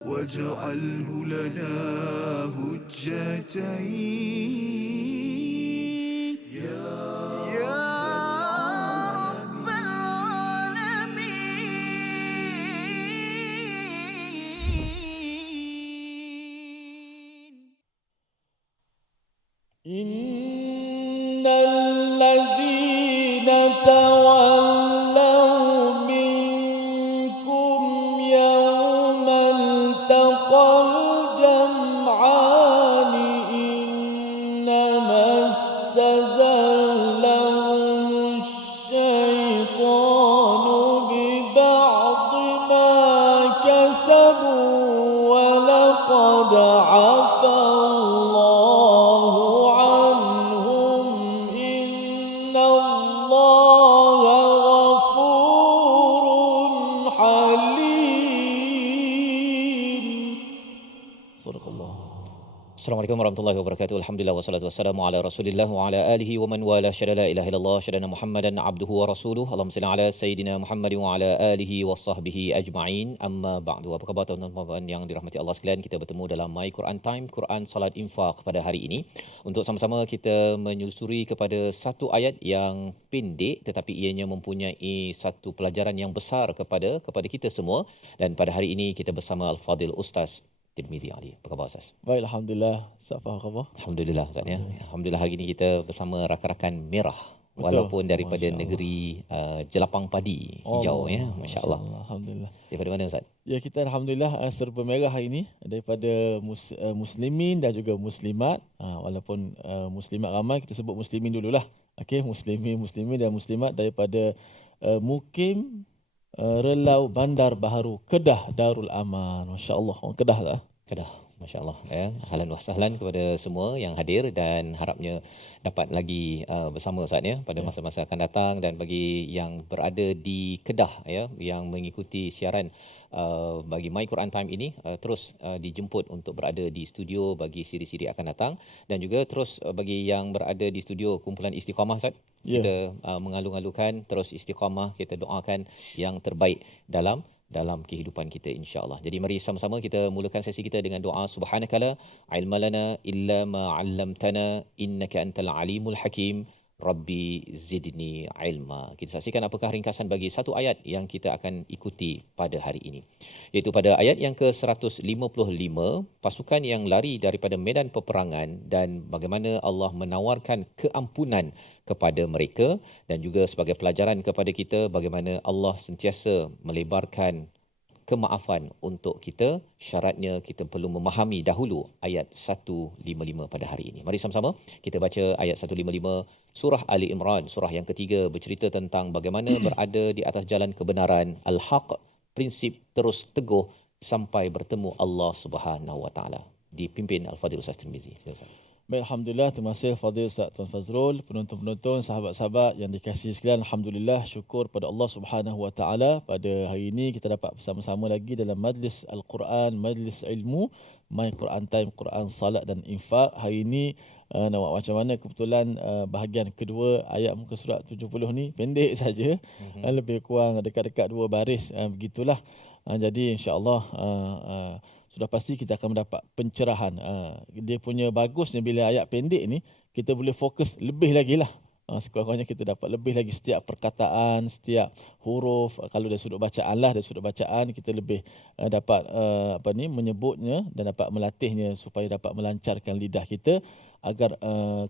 واجعله لنا هجتين يا رب العالمين. إن الذين تولوا منكم يوم التقى الجمعان إنما استزلهم الشيطان ببعض ما كسبوا ولقد عفا الله عنهم إن الله غفور حليم. صدق الله. Assalamualaikum warahmatullahi wabarakatuh. Alhamdulillah wassalatu wassalamu ala Rasulillah wa ala alihi wa man wala syada la ilaha illallah syadana Muhammadan abduhu wa rasuluh. Allahumma salli ala sayidina Muhammad wa ala alihi wa sahbihi ajma'in. Amma ba'du. Apa khabar tuan-tuan yang dirahmati Allah sekalian? Kita bertemu dalam My Quran Time, Quran Salat Infaq pada hari ini untuk sama-sama kita menyusuri kepada satu ayat yang pendek tetapi ianya mempunyai satu pelajaran yang besar kepada kita semua, dan pada hari ini kita bersama Al-Fadil Ustaz Tirmizi Ali. Apa khabar Ustaz? Baik, alhamdulillah. Apa khabar? Alhamdulillah Ustaz ya. Alhamdulillah hari ini kita bersama rakan-rakan merah. Betul. Walaupun daripada Masya negeri jelapang padi hijau ya. Masya-Allah. Alhamdulillah. Daripada mana Ustaz? Ya, kita alhamdulillah serba merah hari ini daripada muslimin dan juga muslimat. Walaupun muslimat ramai, kita sebut muslimin dululah. Okey, muslimin dan muslimat daripada Mukim Relau Bandar Baharu Kedah Darul Aman. Masya-Allah, orang Kedah tak? Kedah. Masya-Allah ya. Ahlan wa sahlan kepada semua yang hadir dan harapnya dapat lagi bersama Ustaz ya pada masa-masa akan datang, dan bagi yang berada di Kedah ya yang mengikuti siaran bagi My Quran Time ini terus dijemput untuk berada di studio bagi siri-siri akan datang, dan juga terus bagi yang berada di studio kumpulan Istiqamah Ustaz. Kita mengalu-alukan terus istiqamah, kita doakan yang terbaik dalam kehidupan kita insya-Allah. Jadi mari sama-sama kita mulakan sesi kita dengan doa subhanakala ilmalana illa ma 'allamtana innaka antal alimul hakim rabbi zidni ilma. Kita saksikan apakah ringkasan bagi satu ayat yang kita akan ikuti pada hari ini. Iaitu pada ayat yang ke-155, pasukan yang lari daripada medan peperangan dan bagaimana Allah menawarkan keampunan kepada mereka, dan juga sebagai pelajaran kepada kita bagaimana Allah sentiasa melebarkan kemaafan untuk kita. Syaratnya kita perlu memahami dahulu ayat 155 pada hari ini. Mari sama-sama kita baca ayat 155 surah Ali Imran, surah yang ketiga, bercerita tentang bagaimana berada di atas jalan kebenaran, al-haq, prinsip terus teguh sampai bertemu Allah Subhanahu Wa Taala. Dipimpin Al-Fadhil Ustaz Tirmizi. Silakan. Baik, alhamdulillah, terima kasih Fadil Ustaz Tuan Fazrul, penonton-penonton, sahabat-sahabat yang dikasihi sekalian. Alhamdulillah, syukur pada Allah Subhanahu Wa Taala pada hari ini kita dapat bersama-sama lagi dalam majlis Al-Quran, majlis ilmu, My Quran Time, Quran Salat dan Infak. Hari ini nak buat macam mana, kebetulan bahagian kedua ayat muka surat 70 ni pendek saja, lebih kurang dekat-dekat 2 baris, begitulah. Jadi insya-Allah sudah pasti kita akan mendapat pencerahan. Dia punya bagusnya bila ayat pendek ni kita boleh fokus lebih lagi lah. Sekurang-kurangnya kita dapat lebih lagi setiap perkataan, setiap huruf. Kalau dari sudut bacaan lah, dari sudut bacaan kita lebih dapat menyebutnya dan dapat melatihnya supaya dapat melancarkan lidah kita agar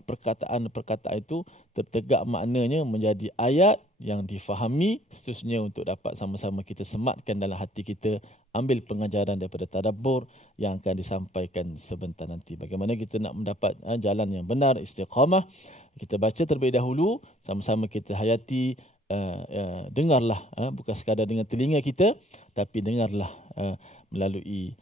perkataan-perkataan itu tertegak maknanya menjadi ayat yang difahami, seterusnya untuk dapat sama-sama kita sematkan dalam hati kita, ambil pengajaran daripada tadabbur yang akan disampaikan sebentar nanti. Bagaimana kita nak mendapat jalan yang benar, istiqamah. Kita baca terlebih dahulu, sama-sama kita hayati, dengarlah, bukan sekadar dengan telinga kita, tapi dengarlah melalui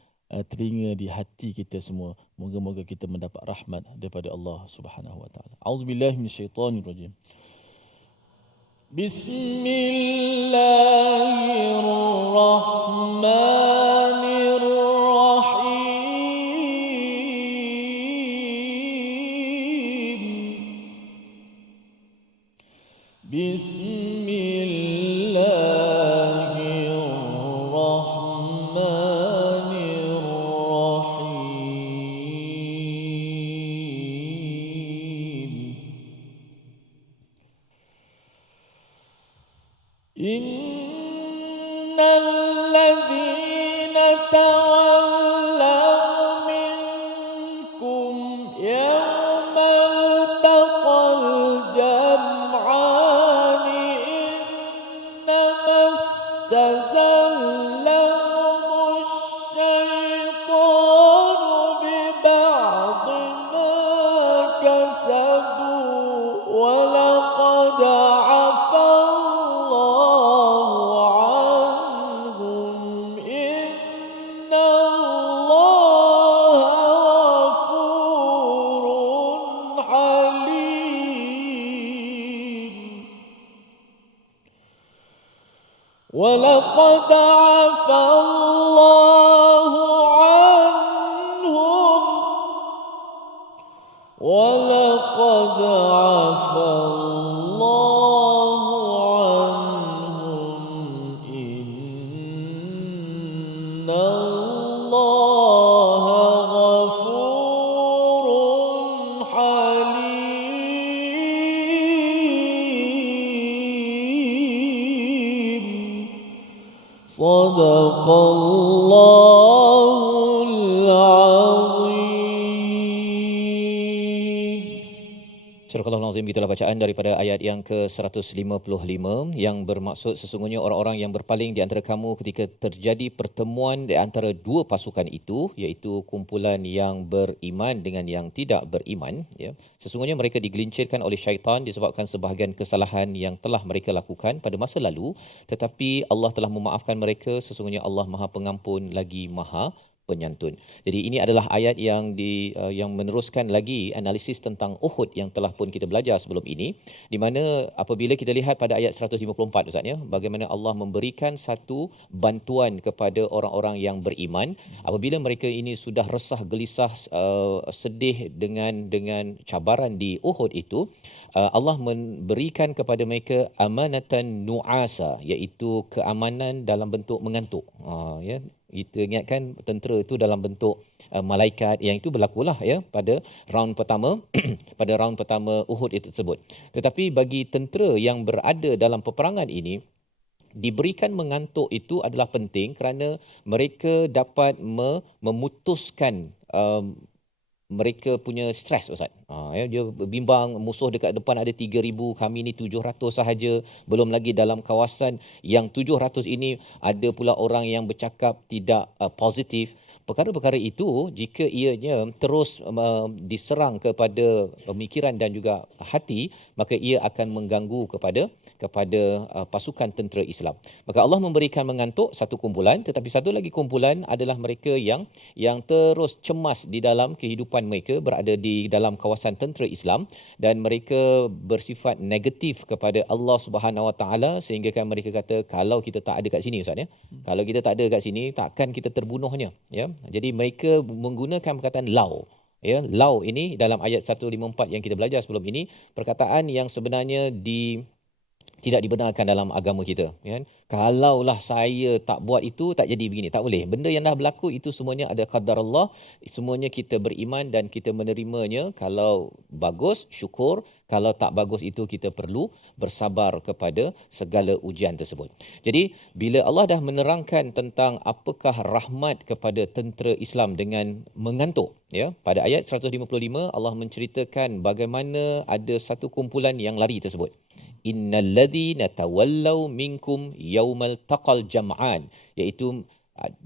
telinga di hati kita semua. Moga-moga kita mendapat rahmat daripada Allah Subhanahu Wa Taala. Auzubillahi minasyaitonirrajim. Bismillahirrahmanirrahim. Bismillahirrahmanirrahim. Azim, itulah bacaan daripada ayat yang ke-155 yang bermaksud sesungguhnya orang-orang yang berpaling di antara kamu ketika terjadi pertemuan di antara dua pasukan itu, iaitu kumpulan yang beriman dengan yang tidak beriman, ya. Sesungguhnya mereka digelincirkan oleh syaitan disebabkan sebahagian kesalahan yang telah mereka lakukan pada masa lalu, tetapi Allah telah memaafkan mereka. Sesungguhnya Allah Maha Pengampun lagi Maha Penyantun. Jadi ini adalah ayat yang meneruskan lagi analisis tentang Uhud yang telah pun kita belajar sebelum ini, di mana apabila kita lihat pada ayat 154 Ustaz, ya, bagaimana Allah memberikan satu bantuan kepada orang-orang yang beriman apabila mereka ini sudah resah gelisah, sedih dengan cabaran di Uhud itu. Allah memberikan kepada mereka amanatan nuasa, iaitu keamanan dalam bentuk mengantuk. Ya, kita ingatkan tentera itu dalam bentuk malaikat, yang itu berlakulah, ya, pada round pertama pada round pertama Uhud itu tersebut. Tetapi bagi tentera yang berada dalam peperangan ini, diberikan mengantuk itu adalah penting kerana mereka dapat memutuskan mereka punya stres, Ustaz. Ya, dia bimbang musuh dekat depan ada 3,000, kami ni 700 sahaja. Belum lagi dalam kawasan yang 700 ini ada pula orang yang bercakap tidak positif. Perkara-perkara itu jika ianya terus diserang kepada pemikiran dan juga hati, maka ia akan mengganggu kepada pasukan tentera Islam. Maka Allah memberikan mengantuk satu kumpulan, tetapi satu lagi kumpulan adalah mereka yang terus cemas di dalam kehidupan mereka berada di dalam kawasan tentera Islam, dan mereka bersifat negatif kepada Allah Subhanahu Wa Taala, sehingga kan mereka kata kalau kita tak ada kat sini, Ustaz, ya. Kalau kita tak ada kat sini, takkan kita terbunuhnya, ya. Jadi mereka menggunakan perkataan lau. Ya, lau ini dalam ayat 154 yang kita belajar sebelum ini, perkataan yang sebenarnya tidak dibenarkan dalam agama kita, ya. Kalaulah saya tak buat itu, tak jadi begini, tak boleh. Benda yang dah berlaku itu semuanya ada qadar Allah, semuanya kita beriman dan kita menerimanya. Kalau bagus, syukur. Kalau tak bagus, itu kita perlu bersabar kepada segala ujian tersebut. Jadi bila Allah dah menerangkan tentang apakah rahmat kepada tentera Islam dengan mengantuk, ya, pada ayat 155 Allah menceritakan bagaimana ada satu kumpulan yang lari tersebut. Innalladzina tawallaw minkum yaumal taqal jam'an, iaitu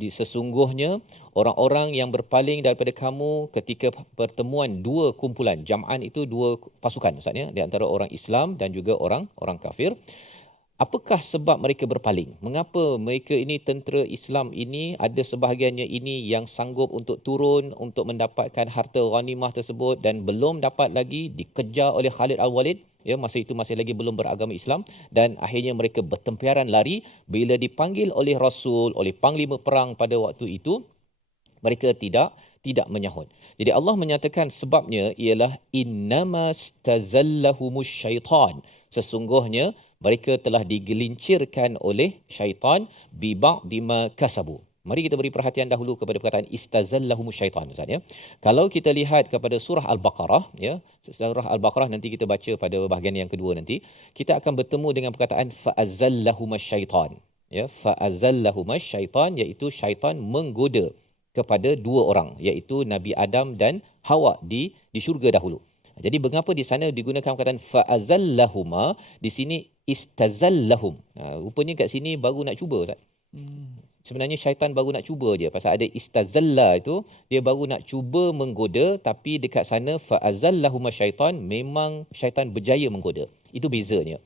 sesungguhnya orang-orang yang berpaling daripada kamu ketika pertemuan dua kumpulan. Jam'an itu dua pasukan, Ustaz, ya, di antara orang Islam dan juga orang kafir. Apakah sebab mereka berpaling? Mengapa mereka ini, tentera Islam ini, ada sebahagiannya ini yang sanggup untuk turun untuk mendapatkan harta ghanimah tersebut dan belum dapat lagi, dikejar oleh Khalid Al-Walid, ya, masa itu masih lagi belum beragama Islam, dan akhirnya mereka bertempiaran lari. Bila dipanggil oleh Rasul, oleh panglima perang pada waktu itu, mereka tidak menyahut. Jadi Allah menyatakan sebabnya ialah innamastazallahumus syaitan. Sesungguhnya mereka telah digelincirkan oleh syaitan bi ba'dima kasabu. Mari kita beri perhatian dahulu kepada perkataan istazallahumus syaitan, Ustaz, ya. Kalau kita lihat kepada surah Al-Baqarah, ya, surah Al-Baqarah nanti kita baca pada bahagian yang kedua nanti, kita akan bertemu dengan perkataan fa'azallahumus syaitan. Ya, fa'azallahumus syaitan, iaitu syaitan menggoda kepada dua orang, iaitu Nabi Adam dan Hawa di syurga dahulu. Jadi mengapa di sana digunakan perkataan fa'azallahuma, di sini istazallahum. Rupanya kat sini baru nak cuba, Ustaz. Sebenarnya syaitan baru nak cuba je. Pasal ada istazalla itu, dia baru nak cuba menggoda, tapi dekat sana fa'azallahuma syaitan, memang syaitan berjaya menggoda. Itu bezanya.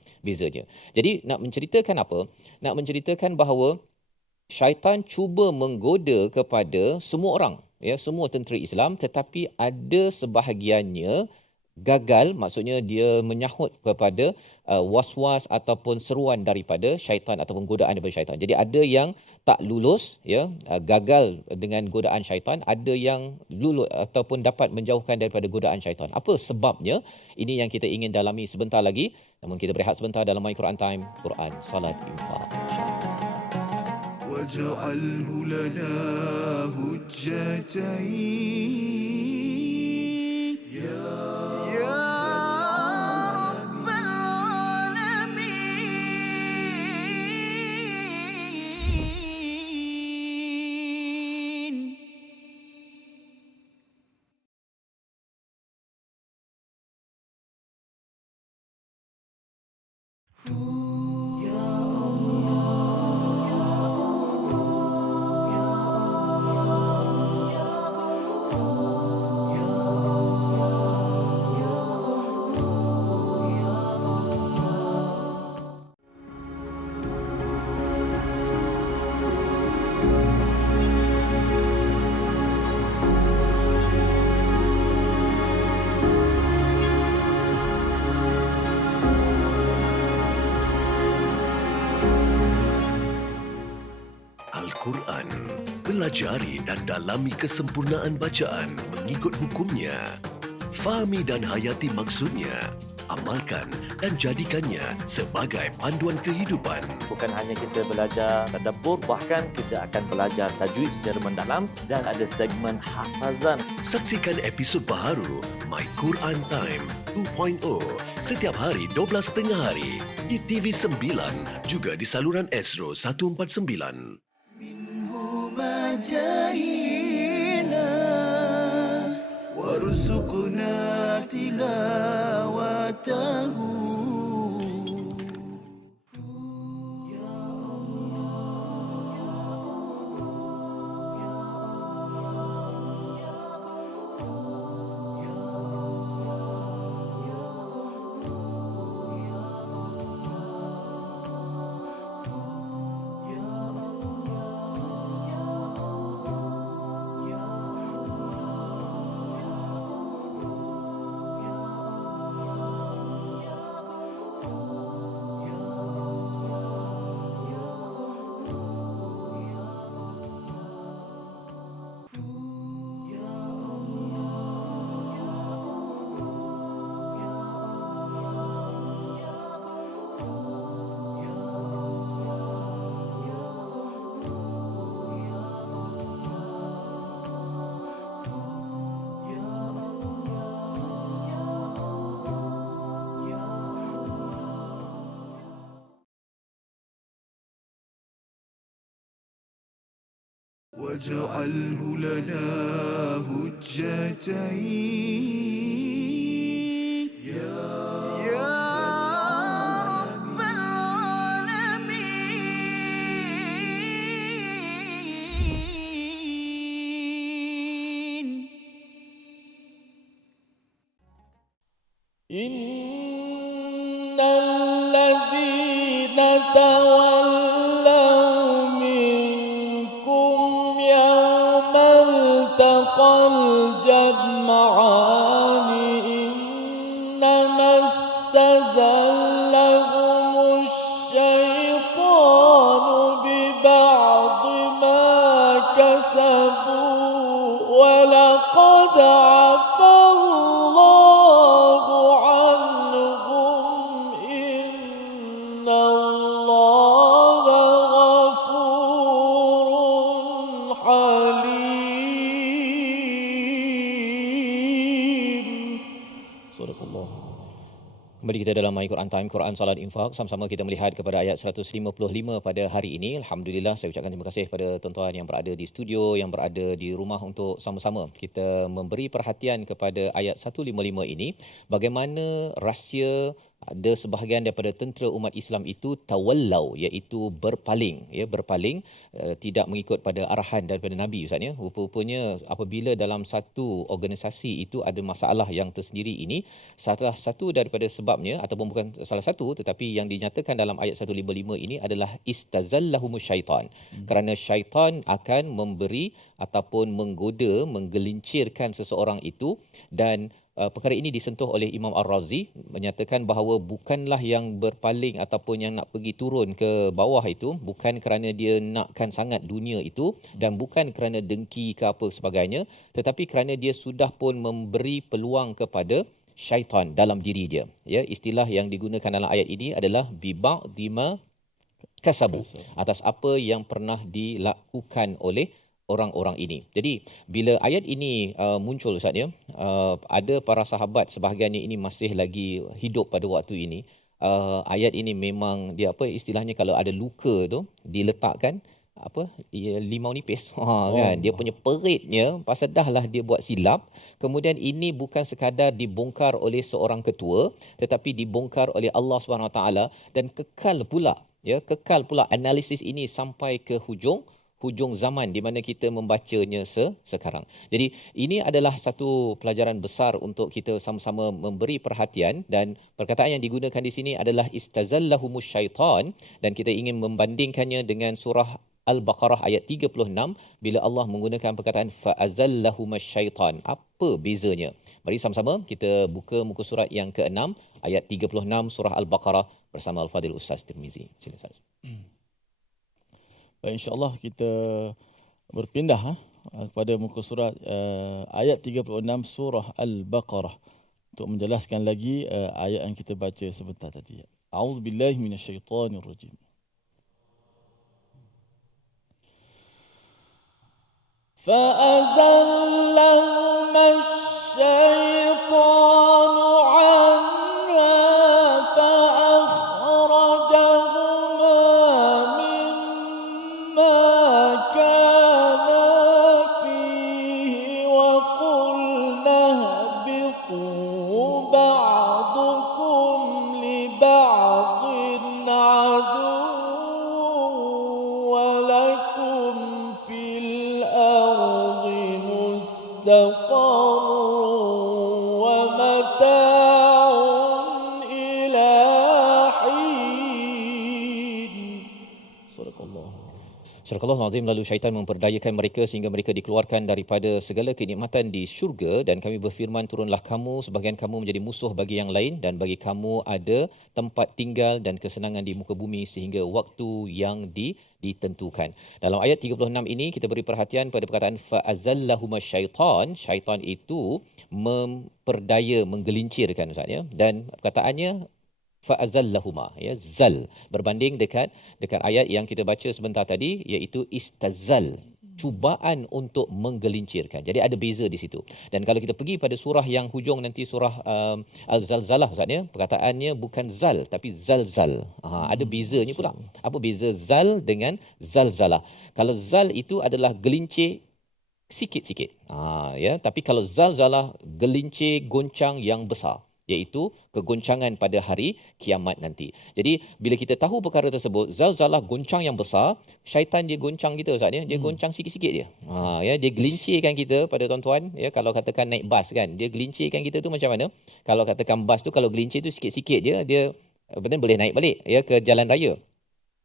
Jadi nak menceritakan apa? Nak menceritakan bahawa syaitan cuba menggoda kepada semua orang, ya, semua tentera Islam, tetapi ada sebahagiannya gagal, maksudnya dia menyahut kepada was-was ataupun seruan daripada syaitan ataupun godaan daripada syaitan. Jadi ada yang tak lulus, ya, gagal dengan godaan syaitan, ada yang lulus ataupun dapat menjauhkan daripada godaan syaitan. Apa sebabnya? Ini yang kita ingin dalami sebentar lagi. Namun kita berehat sebentar dalam My Quran Time, Quran, Salat, Infak. واجعله لنا هجتين يا Pelajari dan dalami kesempurnaan bacaan mengikut hukumnya. Fahami dan hayati maksudnya. Amalkan dan jadikannya sebagai panduan kehidupan. Bukan hanya kita belajar tadabbur, bahkan kita akan belajar tajwid secara mendalam dan ada segmen hafazan. Saksikan episod baharu My Quran Time 2.0 setiap hari 12.30 hari di TV9 juga di saluran Astro 149. مجاهينا وارزقنا تلاوته واجعله لنا هجتين يا رب العالمين. إن الذين تولوا منكم يوم التقى الجمعان إنما استزلهم الشيطان ببعض ما كسبوا ولقد عفا الله عنهم إن الله غفور حليم. صدق الله. Kembali kita dalam My Quran Time, Quran Salat Infak. Sama-sama kita melihat kepada ayat 155 pada hari ini. Alhamdulillah, saya ucapkan terima kasih kepada tuan-tuan yang berada di studio, yang berada di rumah untuk sama-sama kita memberi perhatian kepada ayat 155 ini. Bagaimana rahsia ada sebahagian daripada tentera umat Islam itu tawallau, iaitu berpaling, berpaling, tidak mengikut pada arahan daripada Nabi, Ustaz ya. Rupa-rupanya apabila dalam satu organisasi itu ada masalah yang tersendiri ini, salah satu daripada sebabnya ataupun bukan salah satu tetapi yang dinyatakan dalam ayat 155 ini adalah istazallahumus syaitan. Kerana syaitan akan memberi ataupun menggoda, menggelincirkan seseorang itu, dan perkara ini disentuh oleh Imam Ar-Razi, menyatakan bahawa bukanlah yang berpaling ataupun yang nak pergi turun ke bawah itu bukan kerana dia nakkan sangat dunia itu dan bukan kerana dengki ke apa sebagainya, tetapi kerana dia sudah pun memberi peluang kepada syaitan dalam diri dia. Ya, istilah yang digunakan dalam ayat ini adalah biba'dima kasabu, atas apa yang pernah dilakukan oleh orang-orang ini. Jadi bila ayat ini muncul, Ustaz ya, ada para sahabat sebahagiannya ini masih lagi hidup pada waktu ini. Ayat ini memang dia apa istilahnya, kalau ada luka tu diletakkan limau nipis, kan, dia punya peritnya pasal dahlah dia buat silap. Kemudian ini bukan sekadar dibongkar oleh seorang ketua, tetapi dibongkar oleh Allah SWT, dan kekal pula analisis ini sampai ke hujung zaman di mana kita membacanya sekarang. Jadi ini adalah satu pelajaran besar untuk kita sama-sama memberi perhatian, dan perkataan yang digunakan di sini adalah istazallahumus syaitan, dan kita ingin membandingkannya dengan surah Al-Baqarah ayat 36 bila Allah menggunakan perkataan fa'azallahumus syaitan. Apa bezanya? Mari sama-sama kita buka muka surat yang ke-6 ayat 36 surah Al-Baqarah bersama Al-Fadhil Ustaz Tirmizi. Sila Ustaz. Baik, insya-Allah kita berpindah kepada muka surat ayat 36 surah Al-Baqarah untuk menjelaskan lagi ayat yang kita baca sebentar tadi. A'udzubillahi minasyaitonirrajim. فأزلهما الشيطان عنها فأخرجهما مما كانا فيه وقلنا اهبطوا بعضكم لبعض عدو ولكم في الأرض مستقر ومتاع إلى حين. صدق الله. Surah Al-Azim, lalu syaitan memperdayakan mereka sehingga mereka dikeluarkan daripada segala kenikmatan di syurga, dan kami berfirman, turunlah kamu, sebahagian kamu menjadi musuh bagi yang lain, dan bagi kamu ada tempat tinggal dan kesenangan di muka bumi sehingga waktu yang ditentukan. Dalam ayat 36 ini kita beri perhatian pada perkataan fa'azallahuma syaitan. Syaitan itu memperdaya, menggelincirkan, Ustaz, ya. Dan perkataannya fa'azallahuma, ya, zal, berbanding dekat ayat yang kita baca sebentar tadi, iaitu istazal, cubaan untuk menggelincirkan. Jadi ada beza di situ. Dan kalau kita pergi pada surah yang hujung nanti, surah Al-Zalzalah, Ustaz, ya, perkataannya bukan zal tapi zalzal. Ada bezanya pula. Apa beza zal dengan zalzalah? Kalau zal itu adalah gelincir sikit-sikit. Ya, tapi kalau zalzalah, gelincir goncang yang besar, iaitu kegoncangan pada hari kiamat nanti. Jadi bila kita tahu perkara tersebut, zalzalah, goncang yang besar, syaitan dia goncang kita, Ustaz, ya. Dia goncang sikit-sikit je. Ya, dia gelincirkan kita pada tuan-tuan, ya. Kalau katakan naik bas kan, dia gelincirkan kita tu macam mana? Kalau katakan bas tu, kalau gelincir tu sikit-sikit je, dia benar boleh naik balik, ya, ke jalan raya.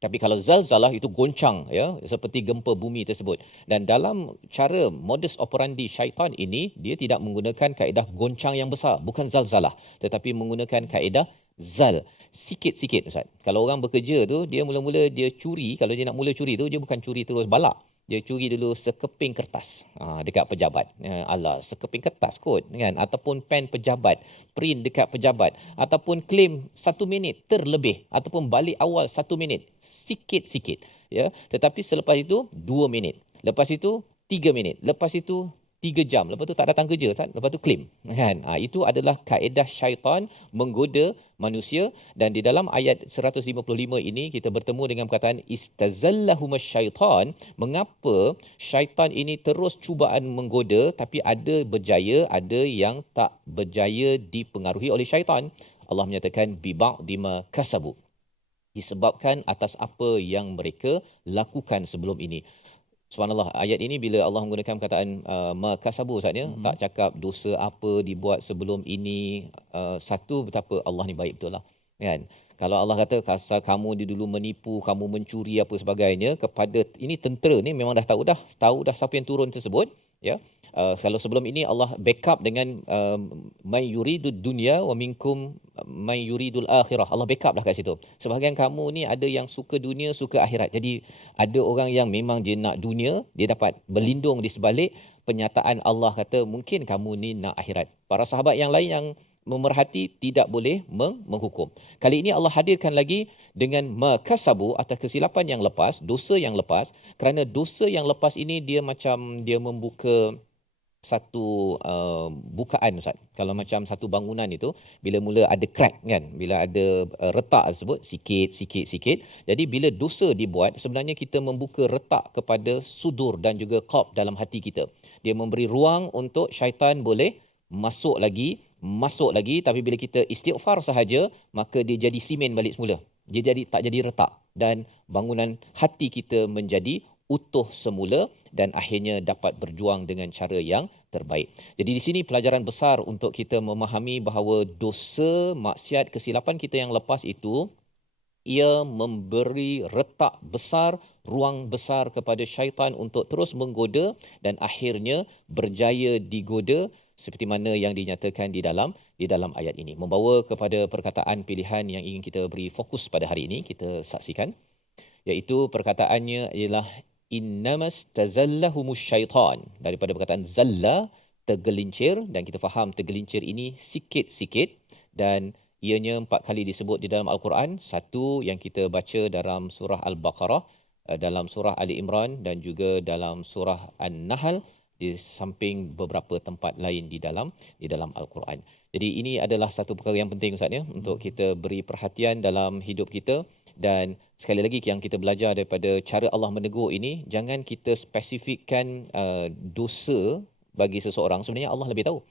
Tapi kalau zalzalah itu goncang, ya, seperti gempa bumi tersebut. Dan dalam cara modus operandi syaitan ini, dia tidak menggunakan kaedah goncang yang besar, bukan zalzalah, tetapi menggunakan kaedah zal, sikit-sikit, Ustaz. Kalau orang bekerja tu, dia mula-mula dia curi, kalau dia nak mula curi tu, dia bukan curi terus balak. Dia curi dulu sekeping kertas dekat pejabat. Alah, sekeping kertas kot, kan? Ataupun pen pejabat, print dekat pejabat, ataupun claim 1 minit terlebih, ataupun balik awal 1 minit, sikit-sikit, ya. Tetapi selepas itu 2 minit, lepas itu 3 minit, lepas itu 3 jam, lepas tu tak datang kerja, tak? Lepas tu claim, kan? Itu adalah kaedah syaitan menggoda manusia. Dan di dalam ayat 155 ini kita bertemu dengan perkataan istazallahumas syaitan. Mengapa syaitan ini terus cubaan menggoda, tapi ada berjaya, ada yang tak berjaya dipengaruhi oleh syaitan. Allah menyatakan biba'dima kasabu, disebabkan atas apa yang mereka lakukan sebelum ini. Subhanallah, ayat ini bila Allah menggunakan perkataan makasabu, Ustaz, ya, tak cakap dosa apa dibuat sebelum ini. Satu, betapa Allah ni baik betul lah, kan. Kalau Allah kata kamu dulu menipu, kamu mencuri apa sebagainya, kepada ini tentera ni memang dah tahu dah siapa yang turun tersebut, ya. Kalau sebelum ini Allah backup dengan may yuridud dunya wa minkum may yuridul akhirah. Allah backup dah kat situ. Sebahagian kamu ni ada yang suka dunia, suka akhirat. Jadi ada orang yang memang dia nak dunia, dia dapat berlindung di sebalik penyataan Allah kata mungkin kamu ni nak akhirat. Para sahabat yang lain yang memerhati tidak boleh menghukum. Kali ini Allah hadirkan lagi dengan makasabu, atas kesilapan yang lepas, dosa yang lepas. Kerana dosa yang lepas ini dia macam dia membuka satu bukaan, Ustaz. Kalau macam satu bangunan itu, bila mula ada crack, kan, bila ada retak tersebut sikit. Jadi bila dosa dibuat, sebenarnya kita membuka retak kepada sudur dan juga qalb dalam hati kita. Dia memberi ruang untuk syaitan boleh masuk lagi, tapi bila kita istighfar sahaja, maka dia jadi simen balik semula. Dia tak jadi retak, dan bangunan hati kita menjadi utuh semula, dan akhirnya dapat berjuang dengan cara yang terbaik. Jadi di sini pelajaran besar untuk kita memahami bahawa dosa, maksiat, kesilapan kita yang lepas itu, ia memberi retak besar, ruang besar kepada syaitan untuk terus menggoda, dan akhirnya berjaya digoda seperti mana yang dinyatakan di dalam ayat ini. Membawa kepada perkataan pilihan yang ingin kita beri fokus pada hari ini, kita saksikan, iaitu perkataannya ialah innamas tazallahumus syaitan, daripada perkataan zalla, tergelincir, dan kita faham tergelincir ini sikit-sikit, dan ianya 4 kali disebut di dalam Al-Quran. Satu yang kita baca dalam surah Al-Baqarah, dalam surah Ali Imran, dan juga dalam surah An-Nahl, di samping beberapa tempat lain di dalam Al-Quran. Jadi ini adalah satu perkara yang penting Ustaz ya, untuk kita beri perhatian dalam hidup kita. Dan sekali lagi yang kita belajar daripada cara Allah menegur ini, jangan kita spesifikkan dosa bagi seseorang. Sebenarnya Allah lebih tahu.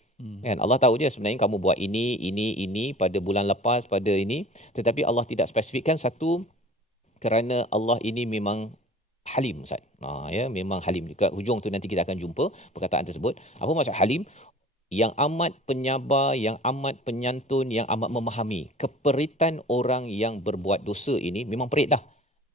Kan Allah tahu dia sebenarnya kamu buat ini pada bulan lepas, pada ini, tetapi Allah tidak spesifikkan satu, kerana Allah ini memang Halim Ustaz. Ya, memang Halim. Dekat hujung tu nanti kita akan jumpa perkataan tersebut. Apa maksud Halim? Yang amat penyabar, yang amat penyantun, yang amat memahami. Keperitan orang yang berbuat dosa ini memang perit dah.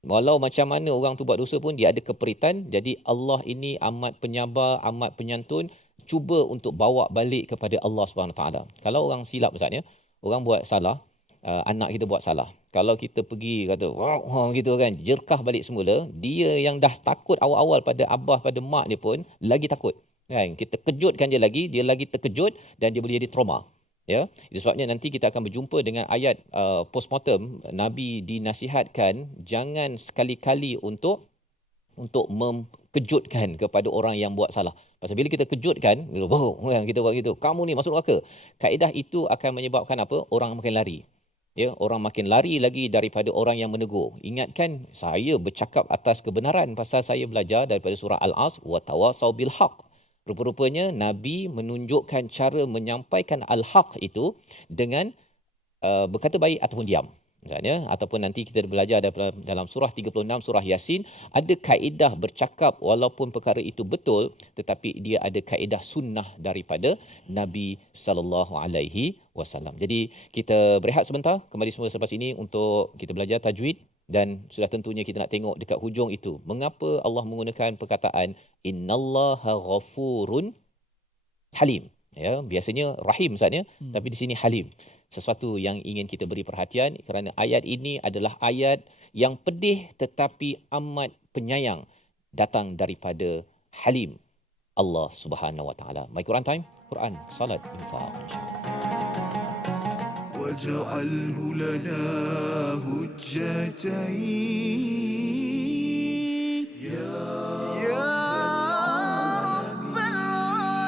Walau macam mana orang tu buat dosa pun dia ada keperitan. Jadi Allah ini amat penyabar, amat penyantun, cuba untuk bawa balik kepada Allah SWT. Kalau orang silap Ustaz ya, orang buat salah, anak kita buat salah. Kalau kita pergi kata wah gitu kan, jerkah balik semula, dia yang dah takut awal-awal pada abah, pada mak dia pun lagi takut. Kan, kita kejutkan dia lagi terkejut, dan dia boleh jadi trauma. Ya, itu sebabnya nanti kita akan berjumpa dengan ayat postmortem. Nabi dinasihatkan jangan sekali-kali untuk mengkejutkan kepada orang yang buat salah. Pasal bila kita kejutkan, kita buat gitu, kamu ni masuk neraka. Kaedah itu akan menyebabkan apa? Orang makin lari. Ya, orang makin lari lagi daripada orang yang menegur. Ingatkan, saya bercakap atas kebenaran pasal saya belajar daripada surah Al-Asr, wa tawasau bil haq. Rupa-rupanya Nabi menunjukkan cara menyampaikan al-haq itu dengan berkata baik ataupun diam. Misalnya, ataupun nanti kita belajar dalam surah 36 surah Yasin, ada kaedah bercakap walaupun perkara itu betul, tetapi dia ada kaedah sunnah daripada Nabi SAW. Jadi kita berehat sebentar, kembali semula selepas ini untuk kita belajar tajwid. Dan sudah tentunya kita nak tengok dekat hujung itu, mengapa Allah menggunakan perkataan innallaha ghafurun halim. Ya, biasanya rahim Ustaz ya, tapi di sini halim. Sesuatu yang ingin kita beri perhatian, kerana ayat ini adalah ayat yang pedih tetapi amat penyayang, datang daripada Halim, Allah Subhanahu Wa Taala. My Quran Time, Quran, Salat, Infaq, insya-Allah. واجعله لنا هجتين يا رب العالمين.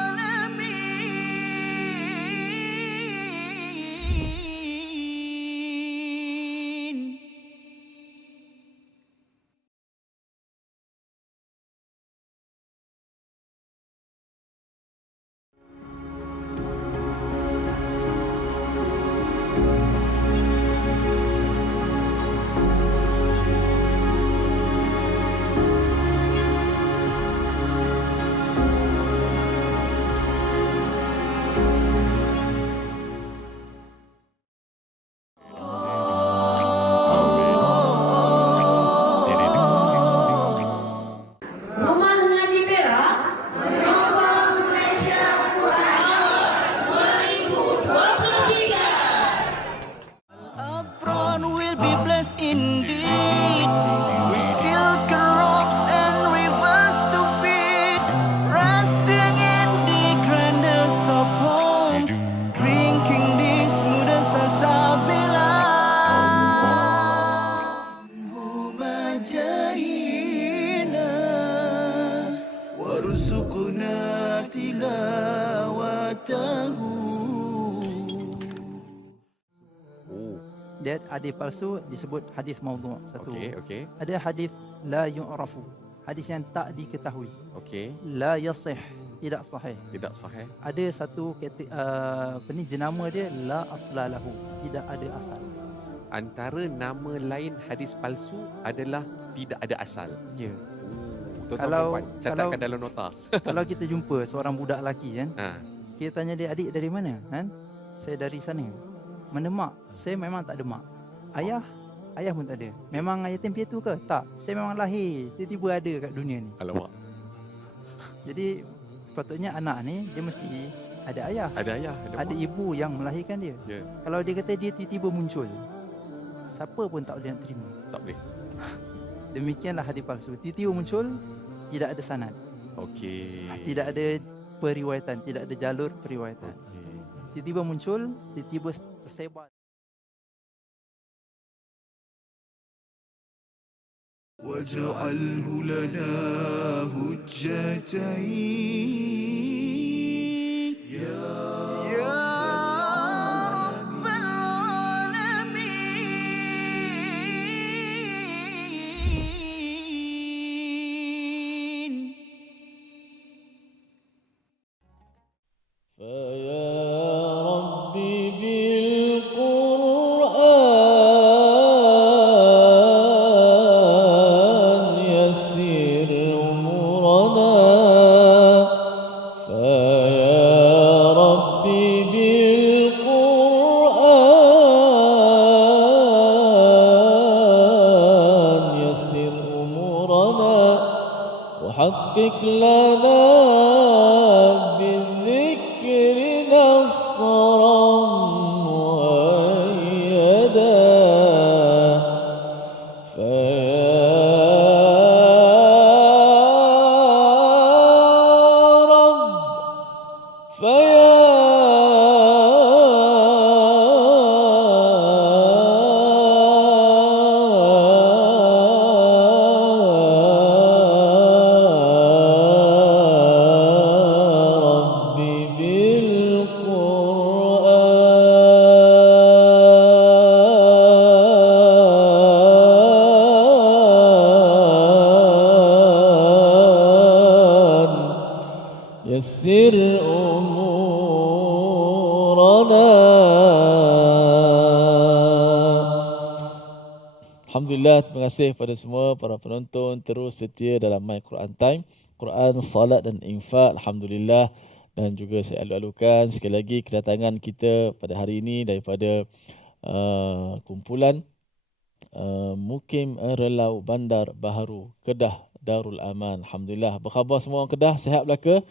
Indeed, with silken ropes and rivers to feed, resting in the grandest of homes, drinking the smoothest salsabila. Humajahina warzuqna tilawatahu. Dia hadis palsu disebut hadis maudhu'. Satu. Okey. Ada hadis la yu'rafu, hadis yang tak diketahui. Okey. La yasih, tidak sahih. Tidak sahih. Ada satu jenama dia la aslalahu, tidak ada asal. Antara nama lain hadis palsu adalah tidak ada asal. Ya. Tuan-tuan perempuan, catatkan dalam nota. Kalau kita jumpa seorang budak lelaki kan, kita tanya dia, adik dari mana? Kan? Saya dari sana. Mana mak? Saya memang tak ada mak. Ayah pun tak ada. Memang yatim piatu ke? Tak. Saya memang lahir tiba-tiba ada kat dunia ni. Alamak. Jadi sepatutnya anak ni dia mesti ada ayah. Ada ibu yang melahirkan dia. Yeah. Kalau dia kata dia tiba-tiba muncul, siapa pun tak boleh nak terima. Tak boleh. Demikianlah hadis palsu. Tiba-tiba muncul, tidak ada sanad, Okey. tidak ada periwayatan, tidak ada jalur periwayatan. Tiba-tiba muncul, tiba-tiba tersebar. واجعله لنا هجتين يا رب العالمين. فيا ربي بالقرآن يسر أمورنا فيا ربي بالقرآن يسر أمورنا وحقق لنا بالذكر نصرا مؤيدا فيا رب ربي بالقرآن يسر أمورنا. Alhamdulillah, terima kasih kepada semua para penonton terus setia dalam My Quran Time, Quran, salat dan infak. Alhamdulillah. Dan juga saya alu-alukan sekali lagi kedatangan kita pada hari ini daripada kumpulan Mukim Relau Bandar Baharu Kedah Darul Aman. Alhamdulillah. Apa khabar semua orang Kedah? Sihat belaka?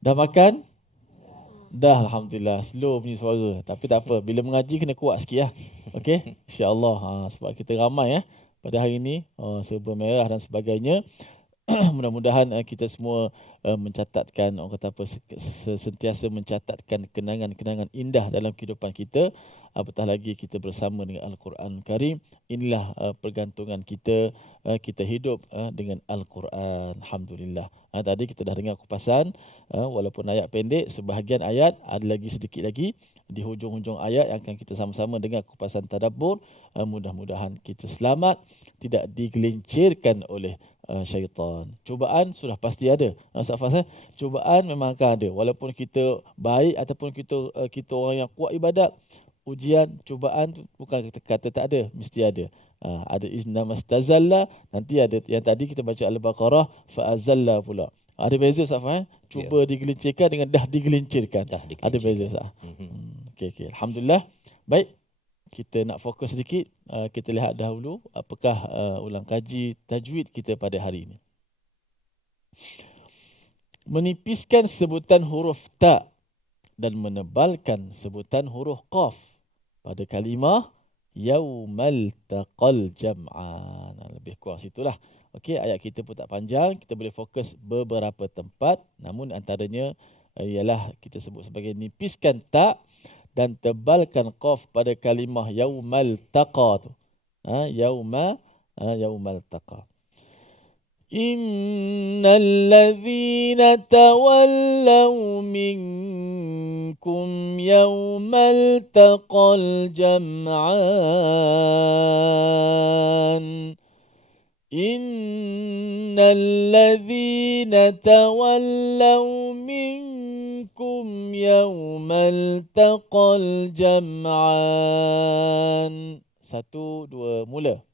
Dah makan? Dah, Alhamdulillah. Slow punya suara. Tapi tak apa. Bila mengaji kena kuat sikit lah. Okey? InsyaAllah. Sebab kita ramai pada hari ini. Serba merah dan sebagainya. Mudah-mudahan kita semua mencatatkan, orang kata apa, sentiasa mencatatkan kenangan-kenangan indah dalam kehidupan kita. Apatah lagi kita bersama dengan Al-Quran Karim. Inilah pergantungan kita, kita hidup dengan Al-Quran. Alhamdulillah. Tadi kita dah dengar kupasan, walaupun ayat pendek, sebahagian ayat ada lagi sedikit lagi di hujung-hujung ayat yang akan kita sama-sama dengar kupasan tadabbur. Mudah-mudahan kita selamat, tidak digelincirkan oleh syaitan. Cubaan sudah pasti ada. Safas, cubaan memang akan ada. Walaupun kita baik ataupun kita orang yang kuat ibadat, ujian, cubaan bukan kata tak ada, mesti ada. Ada iznamastazalla, nanti ada yang tadi kita baca Al-Baqarah fa'azalla pula. Ada beza Safas, cuba digelincirkan dengan dah digelincirkan. Ada beza Safas. Okey. Alhamdulillah. Baik. Kita nak fokus sedikit, kita lihat dahulu apakah ulang kaji tajwid kita pada hari ini. Menipiskan sebutan huruf ta dan menebalkan sebutan huruf qaf pada kalimah yaumal taqal jam'an. Lebih kurang situlah. Okey, ayat kita pun tak panjang, kita boleh fokus beberapa tempat, namun antaranya ialah kita sebut sebagai nipiskan ta dan tebalkan qaf pada kalimah yaumal taqa tu. Yaumal taqa. Innal ladzina tawallaw minkum yaumal taqal jam'an. Innal ladzina tawallaw minkum yaumal taqal jam'an. 1, 2, mula.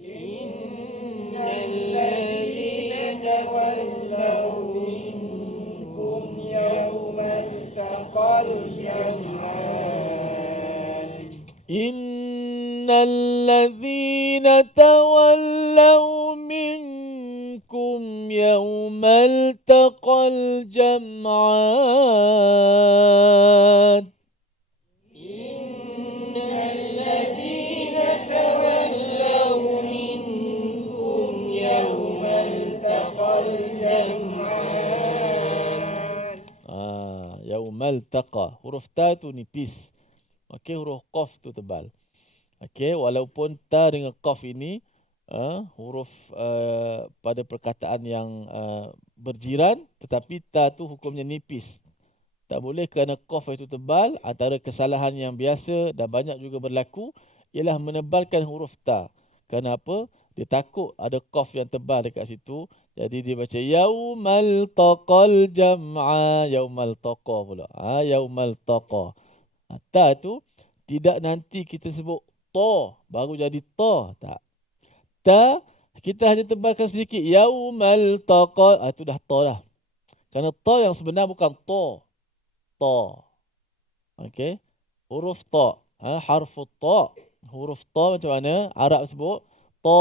Innal ladzina tawallaw minkum yaumal taqal jam'an. Innal ladzina tawallaw minkum yaumal taqal jam'an. Innal ladzina tawallaw minkum Yaumal taqa. Huruf ta tu nipis. Okey, huruf qaf tu tebal. Okey, walaupun ta dengan qaf ini huruf pada perkataan yang berjiran, tetapi ta tu hukumnya nipis. Tak boleh kerana qaf itu tebal. Antara kesalahan yang biasa dan banyak juga berlaku ialah menebalkan huruf ta. Kenapa? Dia takut ada qaf yang tebal dekat situ. Jadi dia baca yaumal taqal jam'a, yaumal taqa pula. Yaumal taqa. Ta tu tidak nanti kita sebut ta baru jadi ta, tak. Ta kita hanya tebalkan sedikit yaumal taqa, itu dah ta dah. Kerana ta yang sebenar bukan ta. Ta. Okey. Huruf ta, harfu ta. Huruf ta macam mana Arab sebut? Ta,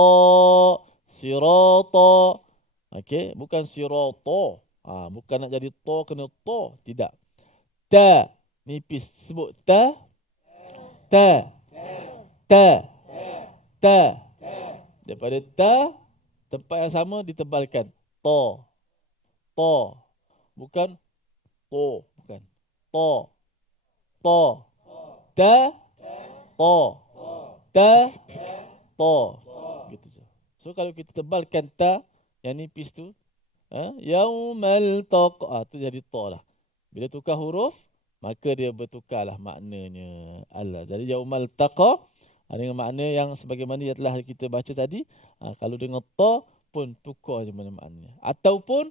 sirata. Okey, bukan sirata. Bukan nak jadi ta kena ta, tidak. Ta nipis, sebut ta. Ta. Ta. Ta. Daripada ta, tempat yang sama ditebalkan. Ta. Ta. Bukan ta, bukan. Ta. Ta. Ta. Ta. Ta. Ta. Gitu je. So kalau kita tebalkan ta yang nipis tu, yaumal taqa, tu jadi ta lah. Bila tukar huruf, maka dia bertukarlah maknanya Allah. Jadi yaumal taqa dengan makna yang sebagaimana yang telah kita baca tadi. Kalau dengan ta pun tukar je mana maknanya. Ataupun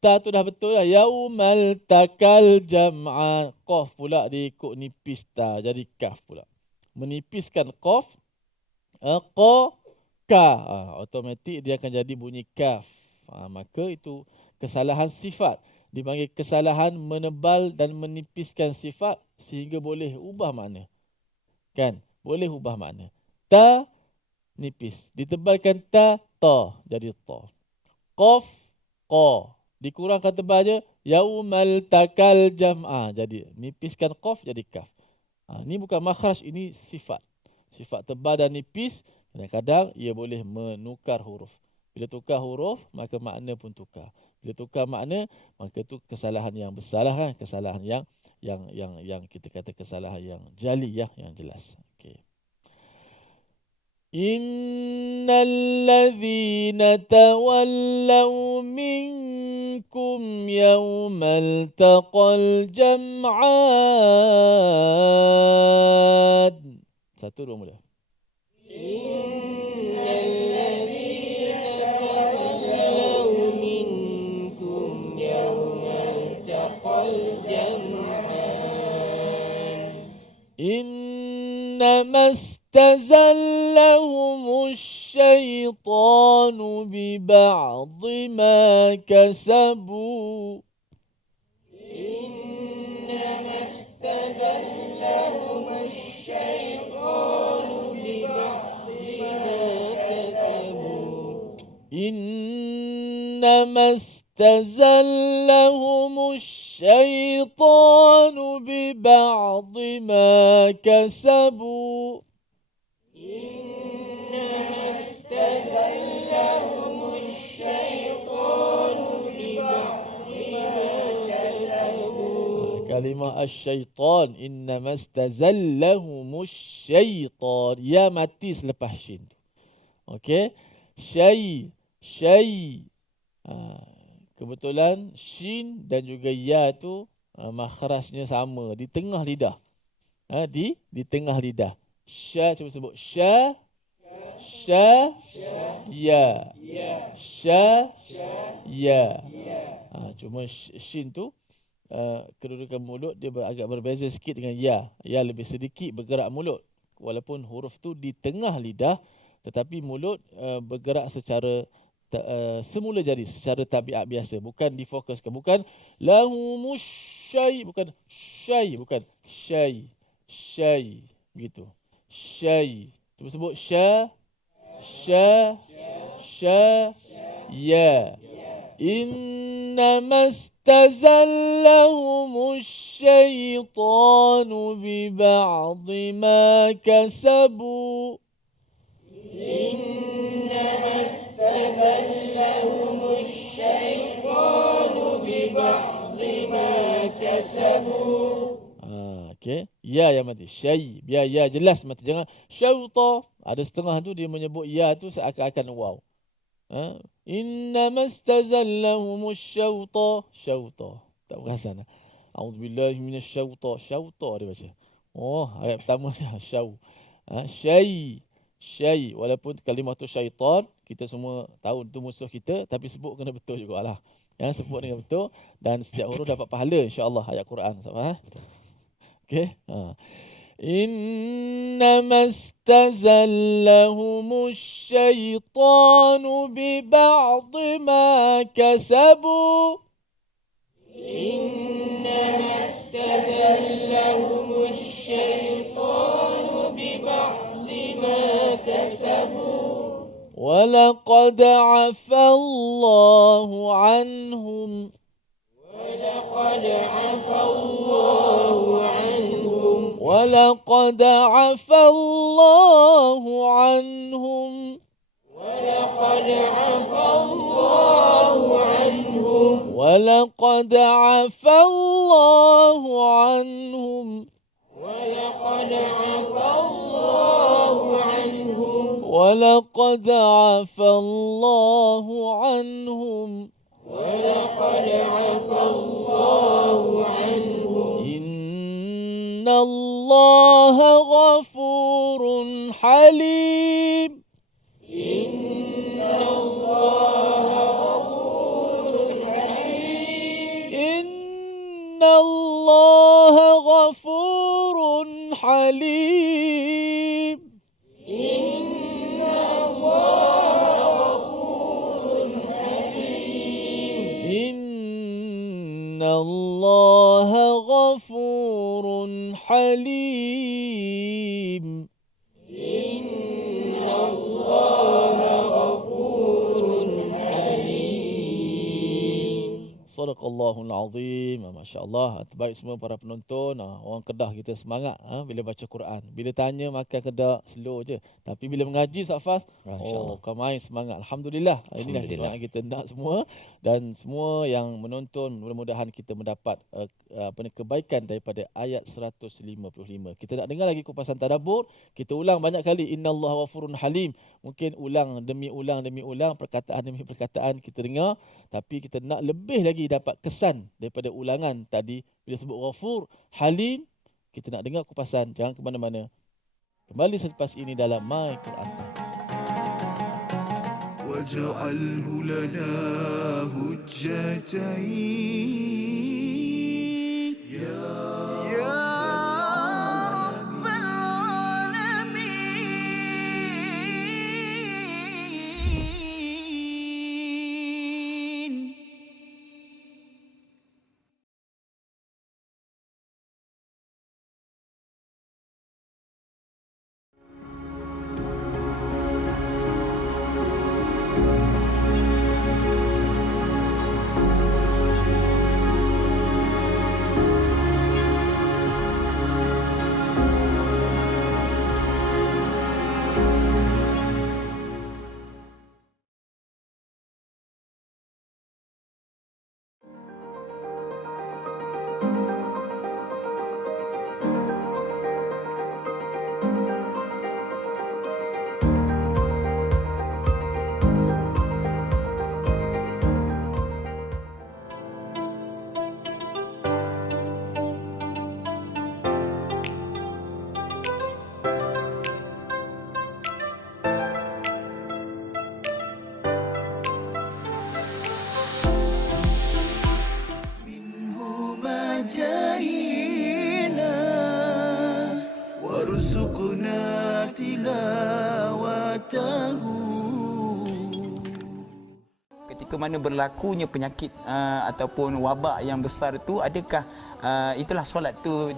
ta tu dah betul lah. Yaumal takal jam'a. Qaf pula dia ikut nipis ta. Jadi kaf pula. Menipiskan qaf. Qa, ka. Automatik dia akan jadi bunyi kaf. Maka itu kesalahan sifat. Dipanggil kesalahan menebal dan menipiskan sifat sehingga boleh ubah makna. Kan? Boleh ubah makna. Ta, nipis. Ditebalkan ta, ta. Jadi ta. Qaf, qa. Dikurangkan tebal je. Yaumal takal jam'a. Jadi nipiskan qaf jadi kaf. Ini bukan makhraj, ini sifat. Sifat tebal dan nipis, kadang-kadang ia boleh menukar huruf. Bila tukar huruf, maka makna pun tukar. Bila tukar makna, maka itu kesalahan yang besar lah, kan? Kesalahan yang kita kata kesalahan yang jali, ya, yang jelas. Okey. Innal ladzina tawallaw minkum yawmal taqal jam'an. Satu, dua, mula. إنما استزلهم الشيطان ببعض ما كسبوا إنما استزلهم الشيطان ببعض ما كسبوا إنما استزلهم الشيطان ببعض ما كسبوا إنما استزلهم الشيطان ببعض ما كسبوا. كلمة الشيطان إنما استزلهم الشيطان. Ya mati selepas shin. Okey. Syai. Kebetulan shin dan juga ya tu makhrajnya sama di tengah lidah. Di tengah lidah. Sya, cuba sebut sya. Sya. Ya. Sya. Ya. Cuma shin tu kedudukan mulut dia agak berbeza sikit dengan ya. Ya lebih sedikit bergerak mulut. Walaupun huruf tu di tengah lidah, tetapi mulut bergerak secara semula jadi, secara tabiat biasa, bukan difokuskan, bukan lahumus syai, bukan syai, bukan syai, begitu, syai. Cuba sebut sya, ya. Innamastazallahumush syaitanu biba'dhi ma kasabu. إنما استزلهم الشيطان ببعض ما Okey. Ya yang mati. Syai. Biar ya jelas mati. Jangan syauta. Ada setengah tu dia menyebut ya tu seakan-akan waw. Innama stazallahumush syauta. Syauta. Tak perasan. A'udzubillahi minasyauta. Syauta dia baca. Oh, ayat pertama ni syau. Syai. Syai. Walaupun kalimah tu syaitan, kita semua tahu itu musuh kita, tapi sebut kena betul jugalah. Sebut dengan betul dan setiap huruf dapat pahala insya-Allah ayat Quran. Faham? Okey. Innama stazallahumush syaitanu bi ba'd ma kasabu. Innama stazallahumush syaitanu bi ba'd ma kasabu. ولقد عفى الله عنهم ولقد عفى الله عنهم ولقد عفى الله عنهم ولقد عفى الله عنهم ولقد عفى الله عنهم ولقد عفى الله عنهم ولقد عفى الله عنهم ولقد عفى الله عنهم إن الله غفور حليم إن الله غفور حليم إن الله غفور حليم إن الله غفور حليم إن الله غفور حليم إن الله غفور حليم Sadaqallahul Azim. Masya-Allah. Terbaik semua para penonton. Orang Kedah kita semangat bila baca Quran. Bila tanya makan Kedah slow je. Tapi bila mengaji Ustaz Fas, kau main semangat. Alhamdulillah. Inilah yang kita nak semua dan semua yang menonton mudah-mudahan kita mendapat kebaikan daripada ayat 155. Kita nak dengar lagi kupasan tadabbur. Kita ulang banyak kali innallaha ghafurun halim. Mungkin ulang demi ulang, perkataan demi perkataan kita dengar, tapi kita nak lebih lagi dapat kesan daripada ulangan tadi bila sebut ghafur, halim. Kita nak dengar kupasan, jangan ke mana-mana. Kembali selepas ini dalam My Quran Time. واجعله لنا هجتين يا رب العالمين. جاهنا وارزقنا تلاوته. Ketika mana berlakunya penyakit ataupun wabak yang besar itu, adakah itulah solat tu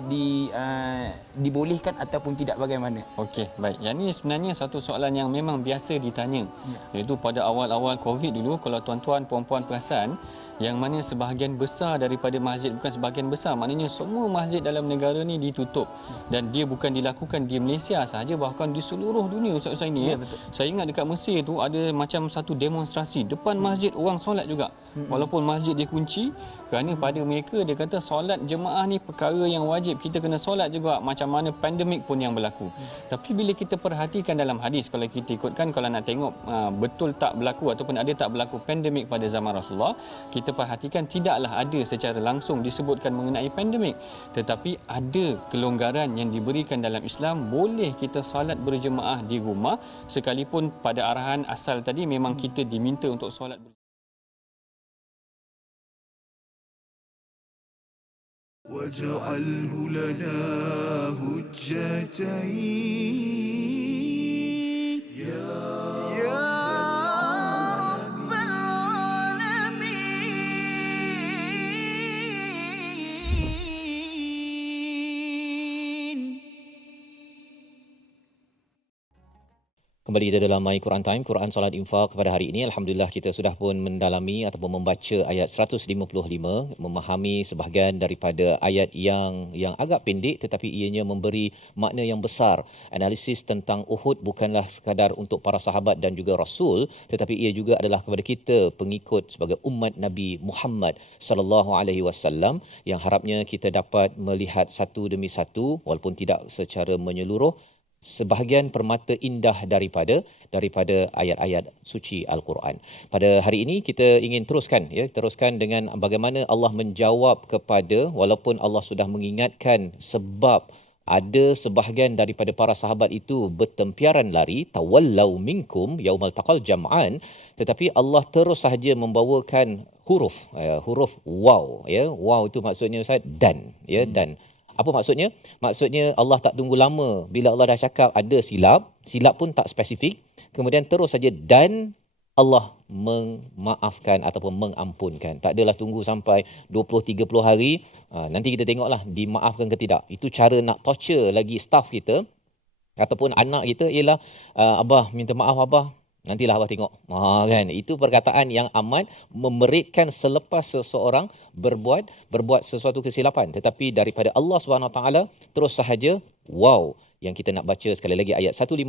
dibolehkan ataupun tidak, bagaimana? Okey, baik. Yang ni sebenarnya satu soalan yang memang biasa ditanya. Iaitu pada awal-awal Covid dulu, kalau tuan-tuan puan-puan perasan, yang mana sebahagian besar daripada masjid, bukan sebahagian besar, maknanya semua masjid dalam negara ni ditutup. Dan dia bukan dilakukan di Malaysia sahaja, bahkan di seluruh dunia Ustaz Husaini. Saya ingat dekat Mesir tu ada macam satu demonstrasi depan masjid, orang ruang solat juga. Walaupun masjid dikunci, kerana pada mereka dia kata solat jemaah ni perkara yang wajib, kita kena solat juga macam mana pandemik pun yang berlaku. Tapi bila kita perhatikan dalam hadis, kalau kita ikutkan, kalau nak tengok betul tak berlaku ataupun ada tak berlaku pandemik pada zaman Rasulullah, kita perhatikan tidaklah ada secara langsung disebutkan mengenai pandemik, tetapi ada kelonggaran yang diberikan dalam Islam. Boleh kita solat berjemaah di rumah, sekalipun pada arahan asal tadi memang kita diminta untuk solat واجعله لنا هجتين يا رب العالمين. Kembali kita dalam My Quran Time, Quran Salat Infak pada hari ini. Alhamdulillah kita sudah pun mendalami ataupun membaca ayat 155, memahami sebahagian daripada ayat yang agak pendek tetapi ianya memberi makna yang besar. Analisis tentang Uhud bukanlah sekadar untuk para sahabat dan juga Rasul, tetapi ia juga adalah kepada kita pengikut sebagai umat Nabi Muhammad sallallahu alaihi wasallam, yang harapnya kita dapat melihat satu demi satu walaupun tidak secara menyeluruh sebahagian permata indah daripada ayat-ayat suci Al-Quran. Pada hari ini kita ingin teruskan dengan bagaimana Allah menjawab kepada, walaupun Allah sudah mengingatkan sebab ada sebahagian daripada para sahabat itu bertempiaran lari, tawallau minkum yaumal taqal jam'an, tetapi Allah terus sahaja membawakan huruf waw, waw itu maksudnya Ustaz dan dan apa maksudnya? Maksudnya Allah tak tunggu lama. Bila Allah dah cakap ada silap pun tak spesifik. Kemudian terus saja dan Allah memaafkan ataupun mengampunkan. Tak adalah tunggu sampai 20-30 hari. Nanti kita tengoklah dimaafkan ke tidak. Itu cara nak torture lagi staff kita ataupun anak kita ialah abah minta maaf abah. Nantilah abah tengok. Kan? Itu perkataan yang amat memeritkan selepas seseorang berbuat sesuatu kesilapan. Tetapi daripada Allah SWT terus sahaja wow. Yang kita nak baca sekali lagi ayat 155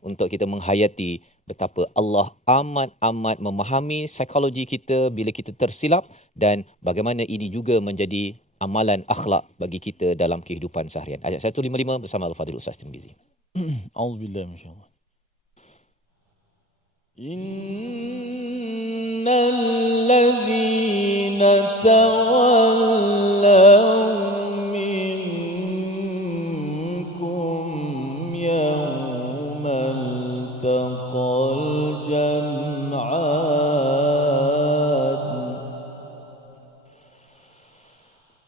untuk kita menghayati betapa Allah amat memahami psikologi kita bila kita tersilap dan bagaimana ini juga menjadi amalan akhlak bagi kita dalam kehidupan seharian. Ayat 155 bersama Al-Fadhil Ustaz Tirmizi. A'udzubillahi minasyaitanir Innal ladzina tawallaw minkum yawmal taqal jam'an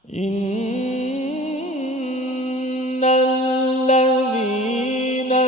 innal ladzina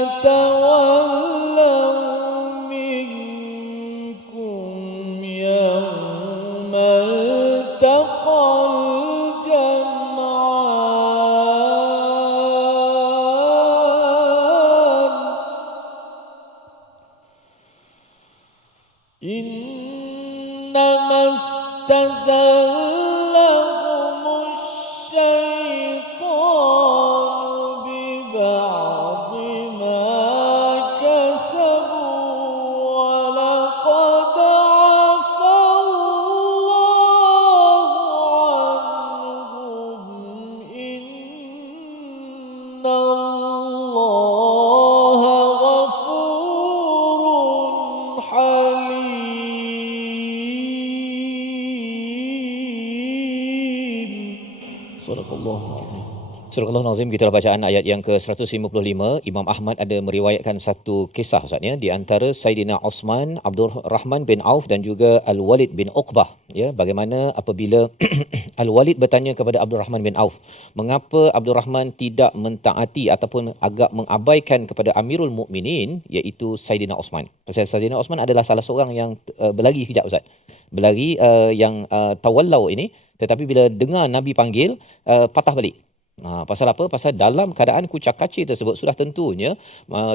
Surah Al-Nazim, kita bacaan ayat yang ke-155. Imam Ahmad ada meriwayatkan satu kisah Ustaz ya, di antara Saidina Osman, Abdul Rahman bin Auf dan juga Al-Walid bin Uqbah ya, bagaimana apabila Al-Walid bertanya kepada Abdul Rahman bin Auf, mengapa Abdul Rahman tidak mentaati ataupun agak mengabaikan kepada Amirul Mukminin iaitu Saidina Osman. Pasal Saidina Osman adalah salah seorang yang berlari kejap Ustaz. Berlari yang tawallau ini, tetapi bila dengar Nabi panggil patah balik. Pasal apa? Pasal dalam keadaan kucak-kacir tersebut sudah tentunya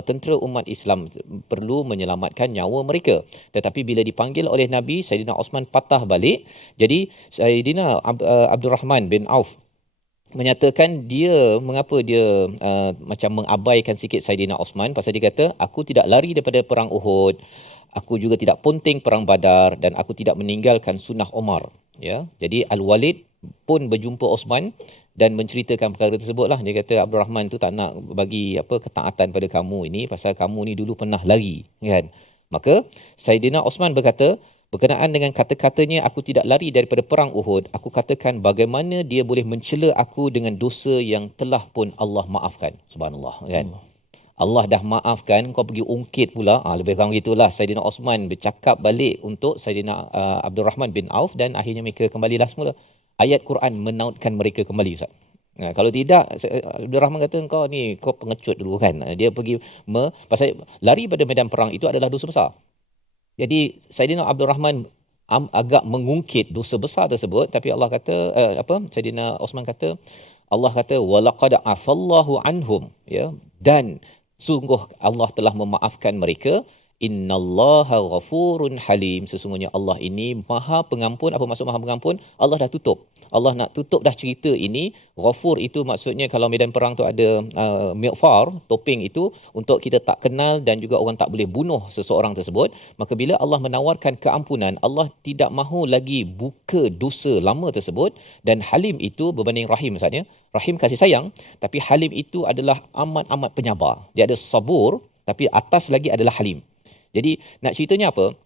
tentera umat Islam perlu menyelamatkan nyawa mereka. Tetapi bila dipanggil oleh Nabi, Saidina Osman patah balik. Jadi Saidina Abdul Rahman bin Auf menyatakan mengapa dia macam mengabaikan sikit Saidina Osman. Pasal dia kata, aku tidak lari daripada perang Uhud. aku juga tidak ponting perang Badar dan aku tidak meninggalkan sunnah Umar. Ya, jadi Al-Walid pun berjumpa Osman dan menceritakan perkara tersebutlah. Dia kata Abdul Rahman tu tak nak bagi ketaatan pada kamu ini pasal kamu ni dulu pernah lari, kan. Maka Saidina Osman berkata, berkenaan dengan kata-katanya, aku tidak lari daripada perang Uhud, aku katakan bagaimana dia boleh mencela aku dengan dosa yang telah pun Allah maafkan. Subhanallah, kan. Allah dah maafkan, kau pergi ungkit pula. Lebih kurang gitulah Saidina Osman bercakap balik untuk Saidina Abdul Rahman bin Auf dan akhirnya mereka kembalilah semula. Ayat Quran menautkan mereka kembali, Ustaz. Kalau tidak, Abdul Rahman kata kau pengecut dulu, kan. Dia pergi pasal lari pada medan perang itu adalah dosa besar. Jadi Saidina Abdul Rahman agak mengungkit dosa besar tersebut, tapi Allah kata Saidina Osman kata, Allah kata walaqad afallahu anhum, ya, dan sungguh Allah telah memaafkan mereka. Innallaha ghafurun halim. Sesungguhnya Allah ini Maha Pengampun. Apa maksud Maha Pengampun? Allah dah tutup. Allah nak tutup dah cerita ini. Ghafur itu maksudnya kalau medan perang tu ada miqfar, topeng itu untuk kita tak kenal dan juga orang tak boleh bunuh seseorang tersebut. Maka bila Allah menawarkan keampunan, Allah tidak mahu lagi buka dosa lama tersebut. Dan Halim itu berbanding Rahim misalnya. Rahim kasih sayang, tapi Halim itu adalah amat-amat penyabar. Dia ada sabur, tapi atas lagi adalah Halim. Jadi nak ceritanya apa?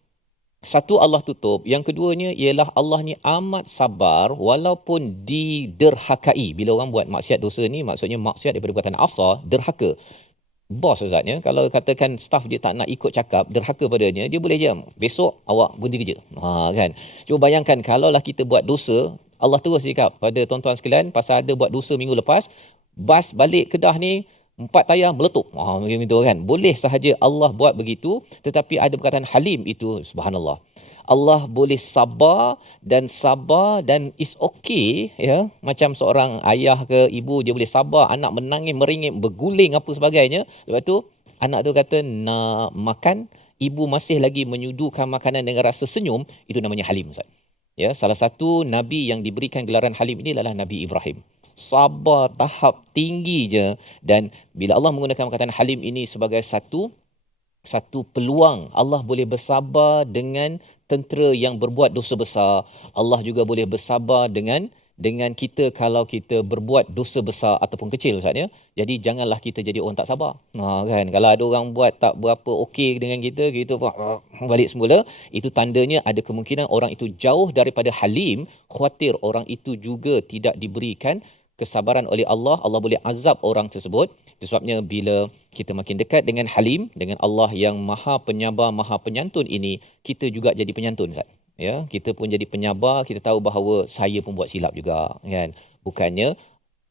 Satu, Allah tutup. Yang keduanya ialah Allah ni amat sabar walaupun diderhakai. Bila orang buat maksiat dosa ni, maksudnya maksiat daripada perbuatan asa, derhaka. Bos Ustaz, ya, kalau katakan staff dia tak nak ikut cakap, derhaka padanya, dia boleh diam. Besok awak berhenti kerja. Kan? Cuba bayangkan kalaulah kita buat dosa, Allah terus cakap pada tuan-tuan sekalian, pasal ada buat dosa minggu lepas, bas balik Kedah ni 4 tayar meletup. Macam itu, kan. Boleh sahaja Allah buat begitu, tetapi ada perkataan Halim itu, subhanallah. Allah boleh sabar dan is okay, ya. Macam seorang ayah ke ibu, dia boleh sabar, anak menangis, meringit, berguling apa sebagainya. Lepas tu anak tu kata nak makan, ibu masih lagi menyuduhkan makanan dengan rasa senyum, itu namanya Halim, Ustaz. Ya, salah satu nabi yang diberikan gelaran Halim ini adalah Nabi Ibrahim. Sabar tahap tinggi je, dan bila Allah menggunakan perkataan Halim ini sebagai satu peluang, Allah boleh bersabar dengan tentera yang berbuat dosa besar. Allah juga boleh bersabar dengan kita kalau kita berbuat dosa besar ataupun kecil, Ustaz, ya. Jadi janganlah kita jadi orang tak sabar. Kan, kalau ada orang buat tak berapa okey dengan kita balik semula, itu tandanya ada kemungkinan orang itu jauh daripada Halim, khawatir orang itu juga tidak diberikan kesabaran oleh Allah. Allah boleh azab orang tersebut. Itu sebabnya bila kita makin dekat dengan Halim, dengan Allah yang Maha Penyabar, Maha Penyantun ini, kita juga jadi penyantun, Ustaz. Ya, kita pun jadi penyabar. Kita tahu bahawa saya pun buat silap juga, kan. Bukannya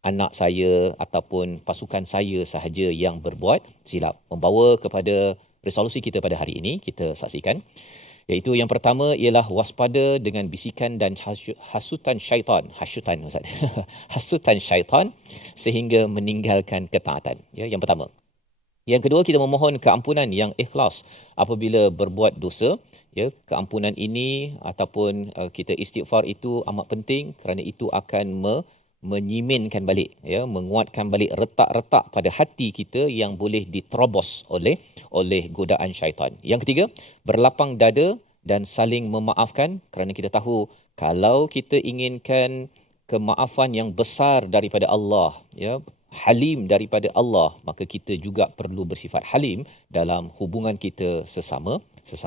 anak saya ataupun pasukan saya sahaja yang berbuat silap. Membawa kepada resolusi kita pada hari ini, kita saksikan. Iaitu yang pertama ialah waspada dengan bisikan dan hasutan syaitan. Hasutan syaitan sehingga meninggalkan ketaatan. Ya, yang pertama. Yang kedua, kita memohon keampunan yang ikhlas apabila berbuat dosa. Ya, keampunan ini ataupun kita istighfar itu amat penting kerana itu akan menyiminkan balik, ya, menguatkan balik retak-retak pada hati kita yang boleh diterobos oleh godaan syaitan. Yang ketiga, berlapang dada dan saling memaafkan kerana kita tahu kalau kita inginkan kemaafan yang besar daripada Allah, ya, Halim daripada Allah, maka kita juga perlu bersifat halim dalam hubungan kita sesama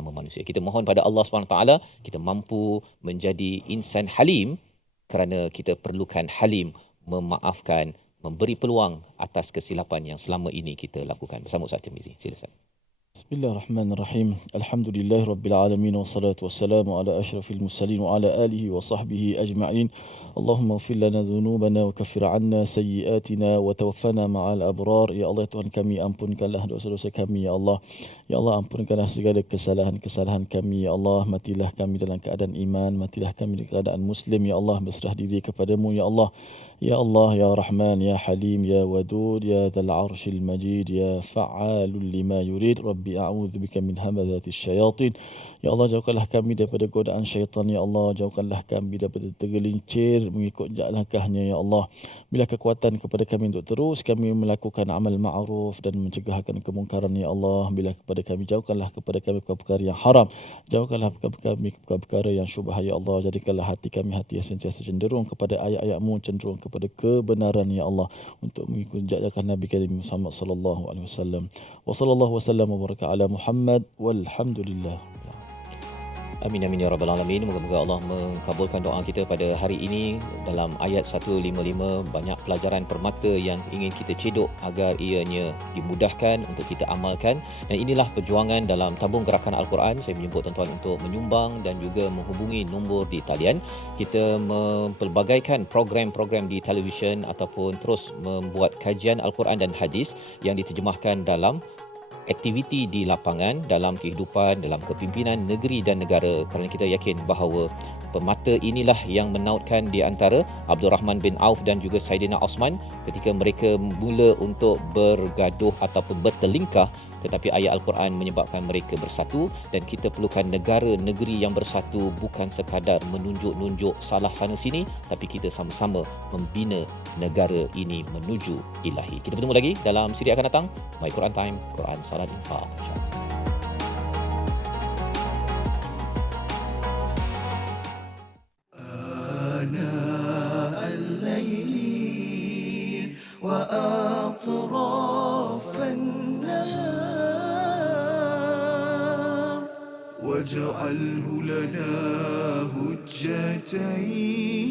manusia. Kita mohon pada Allah SWT kita mampu menjadi insan halim kerana kita perlukan Halim memaafkan, memberi peluang atas kesilapan yang selama ini kita lakukan. Bersama Ustaz Tirmizi. Sila Ustaz. Bismillahirrahmanirrahim. Alhamdulillahirabbil alamin wassalatu wassalamu ala asyrafil mursalin wa ala alihi wa sahbihi ajma'in. Allahumma ighfir lana dhunubana wa kaffir 'anna sayyi'atina wa tawaffana ma'al abrar. Ya Allah, Tuhan kami, ampunkanlah dosa-dosa kami, ya Allah. Ya Allah, ampunkanlah segala kesalahan-kesalahan kami, ya Allah. Matilah kami dalam keadaan iman, matilah kami dalam keadaan muslim, ya Allah. Berserah diri kepadamu, ya Allah. Ya Allah, ya Rahman, ya Halim, ya Wadud, ya Dzal Arsyil Majid, ya Fa'alul lima yurid. Rabbi Rabbi a'udzubika min hamazati syayatin. Ya Allah, jauhkanlah kami daripada godaan syaitan. Ya Allah, jauhkanlah kami daripada tergelincir mengikut langkahnya. Ya Allah, bila kekuatan kepada kami untuk terus kami melakukan amal ma'ruf dan mencegahkan kemungkaran. Ya Allah, bila kepada kami, jauhkanlah kepada kami perkara yang haram, jauhkanlah kami perkara yang syubhat. Ya Allah, jadikanlah hati kami hati yang sentiasa cenderung kepada ayat-ayat-Mu, cenderung kepada kebenaran. Ya Allah, untuk mengikuti jejak Nabi Karim Muhammad sallallahu alaihi wasallam. Wa sallallahu wasallam wa baraka ala Muhammad walhamdulillah. Amin amin ya rabbal alamin. Moga-moga Allah mengabulkan doa kita pada hari ini. Dalam ayat 155 banyak pelajaran permata yang ingin kita cedok agar ianya dimudahkan untuk kita amalkan. Dan inilah perjuangan dalam tabung gerakan Al-Quran. Saya menjemput tuan-tuan untuk menyumbang dan juga menghubungi nombor di talian. Kita mempelbagaikan program-program di televisyen ataupun terus membuat kajian Al-Quran dan hadis yang diterjemahkan dalam aktiviti di lapangan, dalam kehidupan, dalam kepimpinan negeri dan negara, kerana kita yakin bahawa permata inilah yang menautkan di antara Abdul Rahman bin Auf dan juga Saidina Osman ketika mereka mula untuk bergaduh ataupun bertelingkah, tetapi ayat Al-Quran menyebabkan mereka bersatu. Dan kita perlukan negara negeri yang bersatu, bukan sekadar menunjuk-nunjuk salah sana sini, tapi kita sama-sama membina negara ini menuju ilahi. Kita bertemu lagi dalam siri akan datang, My Quran Time, Quran Salat Infaq, insya-Allah. آناء الليل وأطراف النهار واجعله لنا هجتين